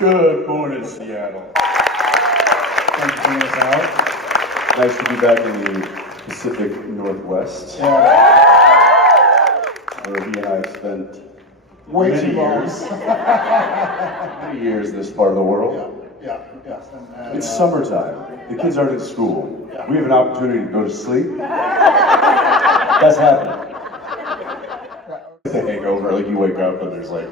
Good morning, Seattle. Thanks for bringing us out. Nice to be back in the Pacific Northwest, Yeah. where he and I have spent Way many too long. years. Many years in this part of the world. Yeah. And, It's summertime. The kids aren't in school. Yeah. We have an opportunity to go to sleep. That's happening. The hangover, like you wake up and there's like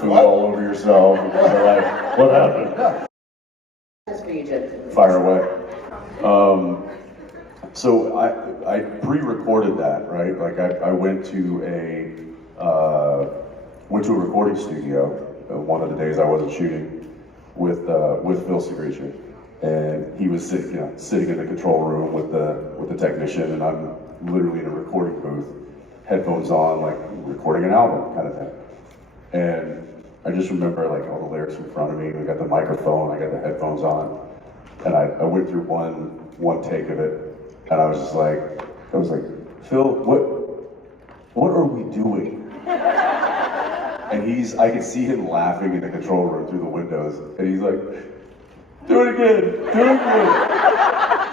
food all over yourself. And you're like, what happened? Fire away. So I pre-recorded that, right? Like I went to a recording studio one of the days I wasn't shooting with Phil Segretia, and he was sitting in the control room with the technician, and I'm literally in a recording booth, headphones on, like recording an album kind of thing. And I just remember like all the lyrics in front of me. We got the microphone, I got the headphones on, and I went through one take of it, and I was like, Phil, what are we doing? And I could see him laughing in the control room through the windows, and he's like, do it again.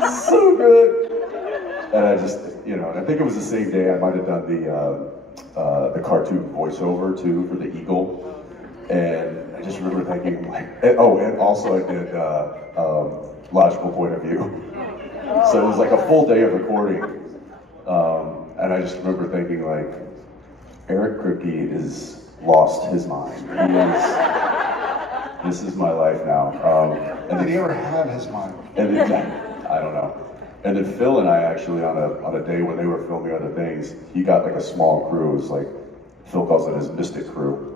This is so good. And I just, and I think it was the same day I might have done the cartoon voiceover too for the Eagle. And I just remember thinking like, and also I did Logical Point of View. So it was like a full day of recording. And I just remember thinking like, Eric Kripke is lost his mind. This is my life now. And did he ever have his mind? And then, I don't know. And then Phil and I actually on a day when they were filming other things, he got like a small crew. It was like, Phil calls it his mystic crew.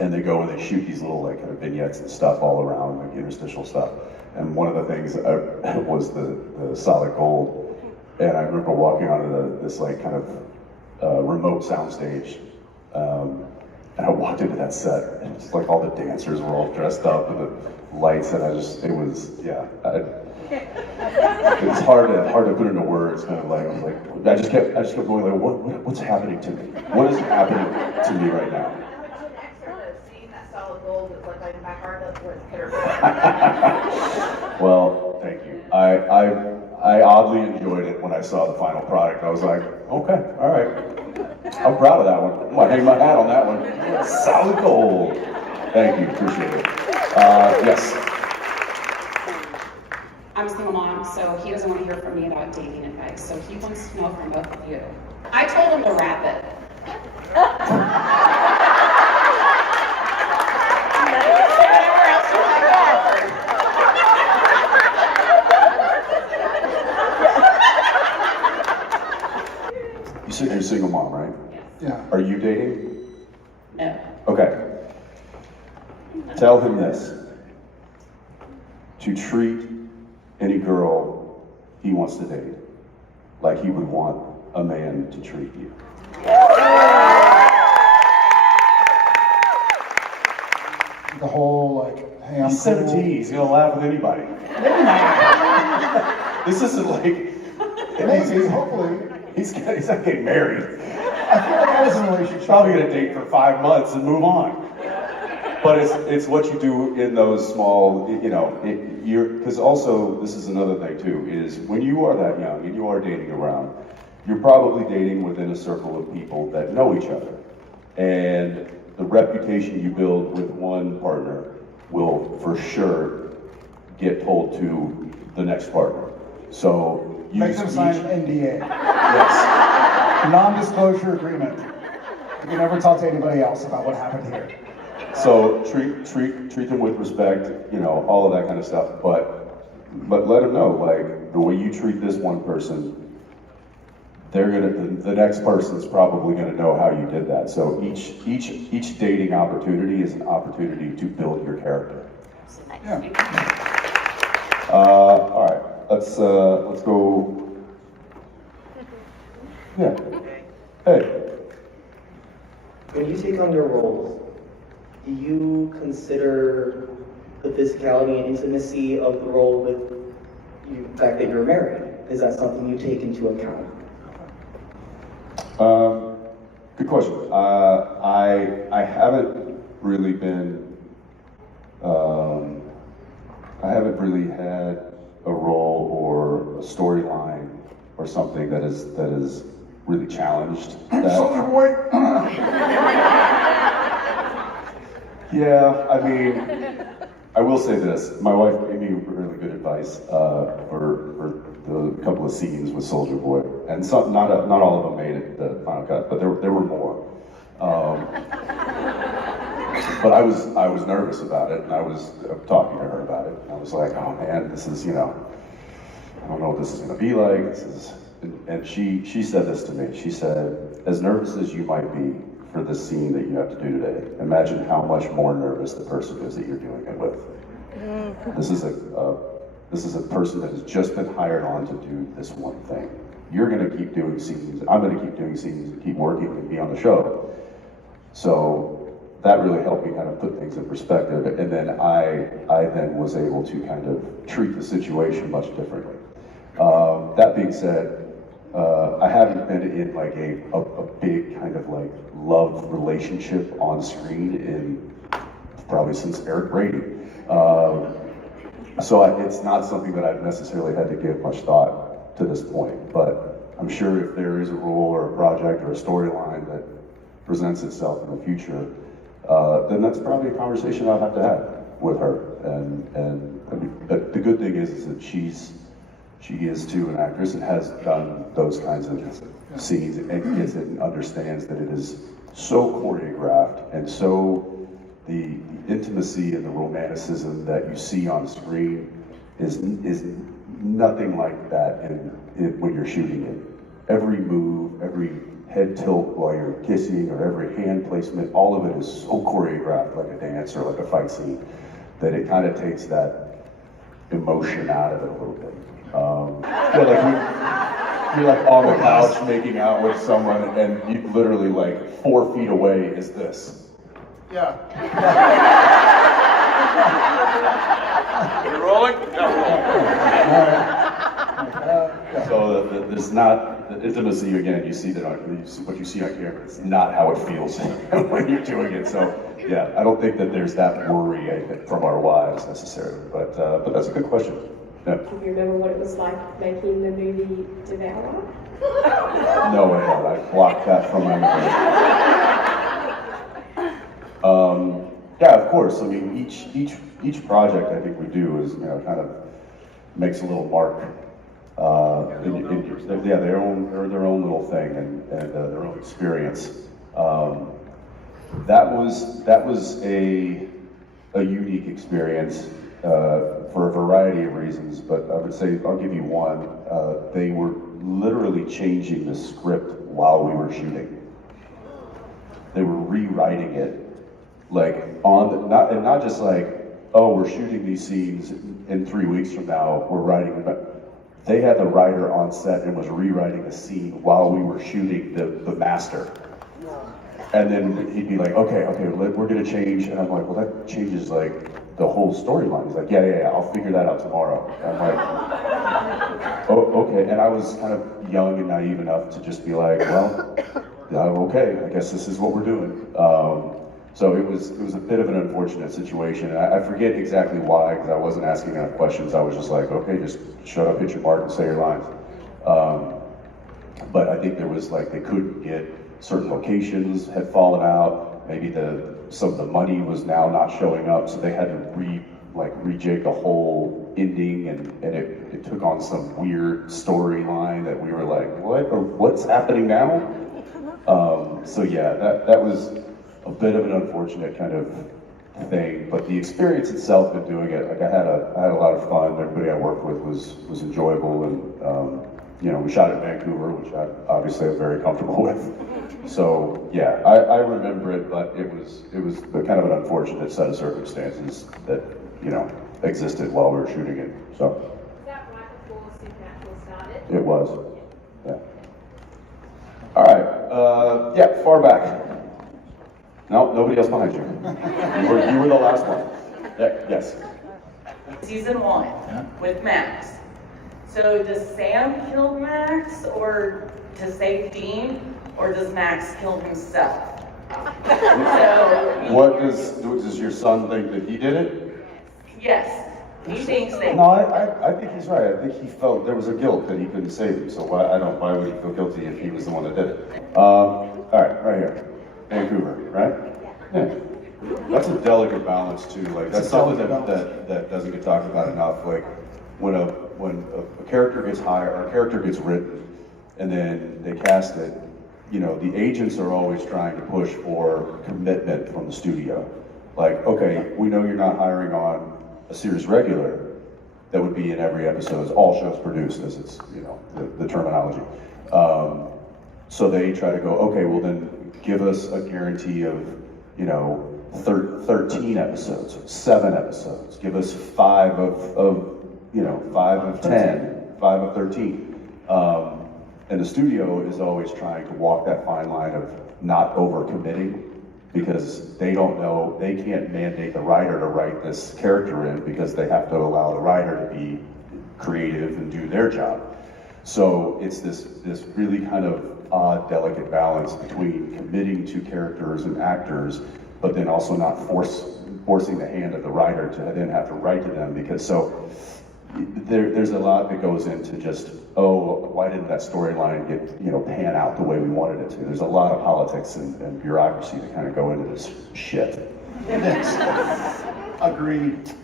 And they go and they shoot these little like kind of vignettes and stuff all around, like interstitial stuff. And one of the things was the solid gold. And I remember walking onto this like kind of remote soundstage. And I walked into that set, and it's like all the dancers were all dressed up and the lights, and it was hard to put into words. Kind of like I just kept going like, what's happening to me? What is happening to me right now? Seeing that solid gold, it's like my heart was hit. Well, thank you. I oddly enjoyed it when I saw the final product. I was like, okay, all right. I'm proud of that one. I'm gonna hang my hat on that one. Solid gold. Thank you, appreciate it. Yes. I'm a single mom, so he doesn't want to hear from me about dating advice. So he wants to know from both of you. I told him to wrap it. You said you're a single mom, right? Yeah. Are you dating? No. Okay. Tell him this. To treat any girl he wants to date like he would want a man to treat you. The whole like, hey, I'm He's 17, cool. he's gonna laugh with anybody. This isn't like, Maybe, hopefully. he's not getting married. I feel like I was in a relationship. Probably gonna date for 5 months and move on. But it's what you do in those small, because also, this is another thing too, is when you are that young and you are dating around, you're probably dating within a circle of people that know each other. And the reputation you build with one partner will for sure get told to the next partner. So Make them sign an NDA. Yes. Non-disclosure agreement. You can never talk to anybody else about what happened here. So treat them with respect, all of that kind of stuff. But let them know, like the way you treat this one person, the next person's probably gonna know how you did that. So each dating opportunity is an opportunity to build your character. Yeah. All right, let's go. Yeah. Hey. When you take on your roles, do you consider the physicality and intimacy of the role with the fact that you're married? Is that something you take into account? Good question. I haven't really been I haven't really had a role or a storyline or something that is really challenged that. Soldier Boy! Yeah, I mean, I will say this. My wife gave me really good advice for the couple of scenes with Soldier Boy, and some, not all of them made it the final cut, but there were more. But I was nervous about it, and I was talking to her about it. And I was like, oh man, this is, I don't know what this is going to be like. This is, and she said this to me. She said, as nervous as you might be for this scene that you have to do today, imagine how much more nervous the person is that you're doing it with. This is a person that has just been hired on to do this one thing. You're going to keep doing scenes. I'm going to keep doing scenes and keep working and be on the show. So that really helped me kind of put things in perspective. And then I then was able to kind of treat the situation much differently. That being said, I haven't been in like a big kind of like love relationship on screen in probably since Eric Brady. So it's not something that I've necessarily had to give much thought to this point, but I'm sure if there is a role or a project or a storyline that presents itself in the future, then that's probably a conversation I'll have to have with her. And I mean, but the good thing is that she is too an actress and has done those kinds of scenes and gets it and understands that it is so choreographed and so the intimacy and the romanticism that you see on screen is nothing like that when you're shooting it. Every move, every head tilt while you're kissing, or every hand placement, all of it is so choreographed like a dance or like a fight scene that it kind of takes that emotion out of it a little bit. You're like on the couch making out with someone, and you literally like 4 feet away is this. Yeah. You rolling? So there's not the intimacy again. You see that what you see on camera. It's not how it feels when you're doing it. So yeah, I don't think that there's that worry from our wives necessarily. But that's a good question. Yeah. Do you remember what it was like making the movie Devour? No way. I blocked that from my memory. Yeah, of course. I mean, each project I think we do is kind of makes a little mark. Their own little thing and their own experience. That was a unique experience for a variety of reasons, but I would say I'll give you one. They were literally changing the script while we were shooting. They were rewriting it, like not just like, oh, we're shooting these scenes in 3 weeks from now, we're writing them. They had the writer on set and was rewriting a scene while we were shooting the master. And then he'd be like, okay, we're gonna change. And I'm like, well, that changes like the whole storyline. He's like, yeah, I'll figure that out tomorrow. And I'm like, oh, okay. And I was kind of young and naive enough to just be like, well, okay, I guess this is what we're doing. So it was a bit of an unfortunate situation. And I forget exactly why, because I wasn't asking enough questions. I was just like, okay, just shut up, hit your mark, and say your lines. But I think there was like, they couldn't get certain locations had fallen out. Maybe some of the money was now not showing up, so they had to rejig the whole ending, and it took on some weird storyline that we were like, what? Or what's happening now? So yeah, that was a bit of an unfortunate kind of thing, but the experience itself in doing it, like I had a lot of fun. Everybody I worked with was enjoyable, and we shot in Vancouver, which I obviously am very comfortable with. So yeah, I remember it, but it was the kind of an unfortunate set of circumstances that existed while we were shooting it. So Is that right before Supernatural started? it was, yeah. All right, yeah, far back. No, nobody else behind you. You were the last one. Yeah, yes. Season 1 with Max. So does Sam kill Max or to save Dean, or does Max kill himself? So What does your son think that he did it? yes. He thinks that. No, I think he's right. I think he felt there was a guilt that he couldn't save him. So why would he feel guilty if he was the one that did it? All right here, Vancouver, right? Yeah. That's a delicate balance too. Like that's something that doesn't get talked about enough. Like when a character gets hired, or a character gets written, and then they cast it. You know, the agents are always trying to push for commitment from the studio. Like, okay, we know you're not hiring on a series regular that would be in every episode, all shows produced, as it's, you know, the terminology. So they try to go, okay, well then give us a guarantee of, you know, 13 episodes, 7 episodes. Give us 5 of 10, 5 of 13. And the studio is always trying to walk that fine line of not overcommitting, because they don't know, they can't mandate the writer to write this character in, because they have to allow the writer to be creative and do their job. So it's this really kind of odd, delicate balance between committing to characters and actors, but then also not forcing the hand of the writer to then have to write to them, because there's a lot that goes into just, oh, why didn't that storyline get, you know, pan out the way we wanted it to? There's a lot of politics and bureaucracy that kind of go into this shit. Agreed. Is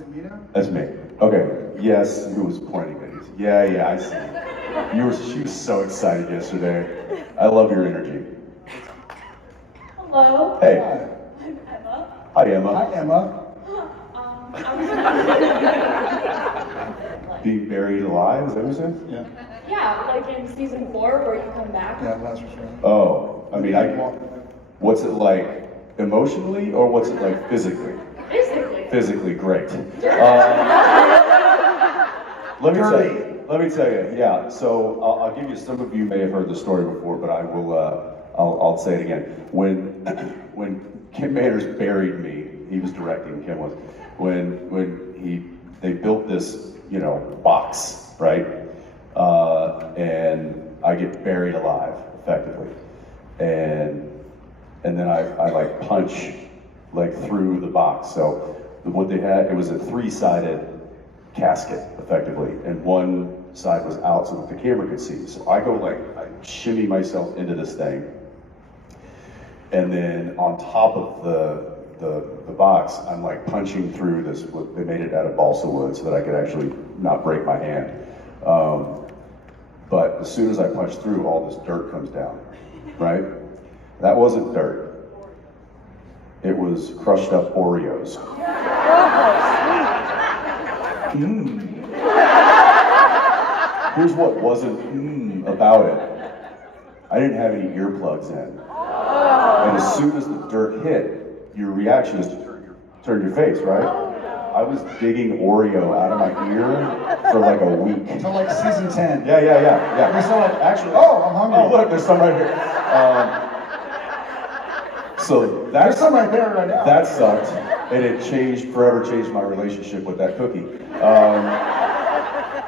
it me now? That's me. Okay. Yes, who was pointing at you? Yeah, I see. She was so excited yesterday. I love your energy. Hello. Hey. I'm Emma. Hi, Emma. Hi, Emma. Being buried alive, is that what you said? Yeah. Yeah, like in season 4 where you come back. Yeah, that's for sure. Oh, I mean, what's it like emotionally, or what's it like physically? Physically. Physically, great. Let me tell you, yeah. So I'll give you. Some of you may have heard the story before, but I will. I'll say it again. When Kim Manners buried me, he was directing. Kim was. They built this, you know, box, right? And I get buried alive, effectively, and then I like punch like through the box. So what they had, it was a 3-sided casket, effectively, and one side was out so that the camera could see. So I go like, I shimmy myself into this thing, and then on top of the box, I'm like punching through this. They made it out of balsa wood so that I could actually not break my hand. But as soon as I punch through, all this dirt comes down, right? That wasn't dirt. It was crushed up Oreos. Here's what wasn't about it. I didn't have any earplugs in. And as soon as the dirt hit, your reaction is to turn your face, right? I was digging Oreo out of my ear for like a week. Until like season 10. Yeah. You're still like, actually, oh, I'm hungry. Oh, look, there's some right here. So There's some right there right now. that sucked, and it forever changed my relationship with that cookie.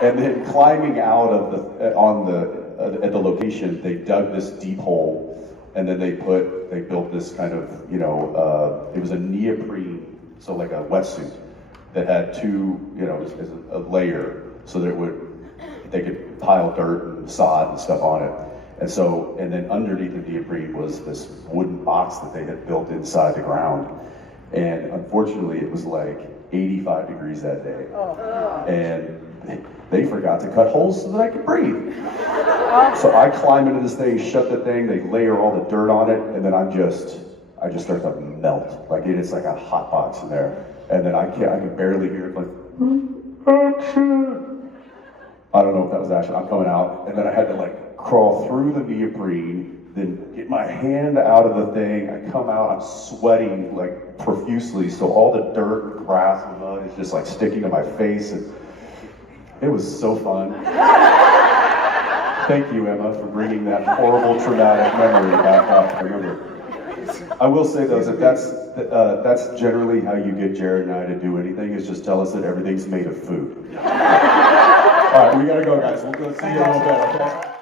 And then climbing out of at the location, they dug this deep hole, and then they built this kind of, you know, it was a neoprene, so like a wetsuit that had 2, you know, as a layer, so that they could pile dirt and sod and stuff on it. And then underneath the neoprene was this wooden box that they had built inside the ground. And unfortunately, it was like 85 degrees that day. And they forgot to cut holes so that I could breathe. So I climb into this thing, shut the thing, they layer all the dirt on it, and then I just start to melt. Like it's like a hot box in there. And then I can barely hear it, like, action. I don't know if that was action. I'm coming out, and then I had to like crawl through the neoprene, then get my hand out of the thing. I come out, I'm sweating like profusely, so all the dirt and grass and mud is just like sticking to my face, and it was so fun. Thank you, Emma, for bringing that horrible, traumatic memory back up. I remember. I will say though that that's generally how you get Jared and I to do anything, is just tell us that everything's made of food. All right, we gotta go, guys. We'll go see you in a little bit, okay?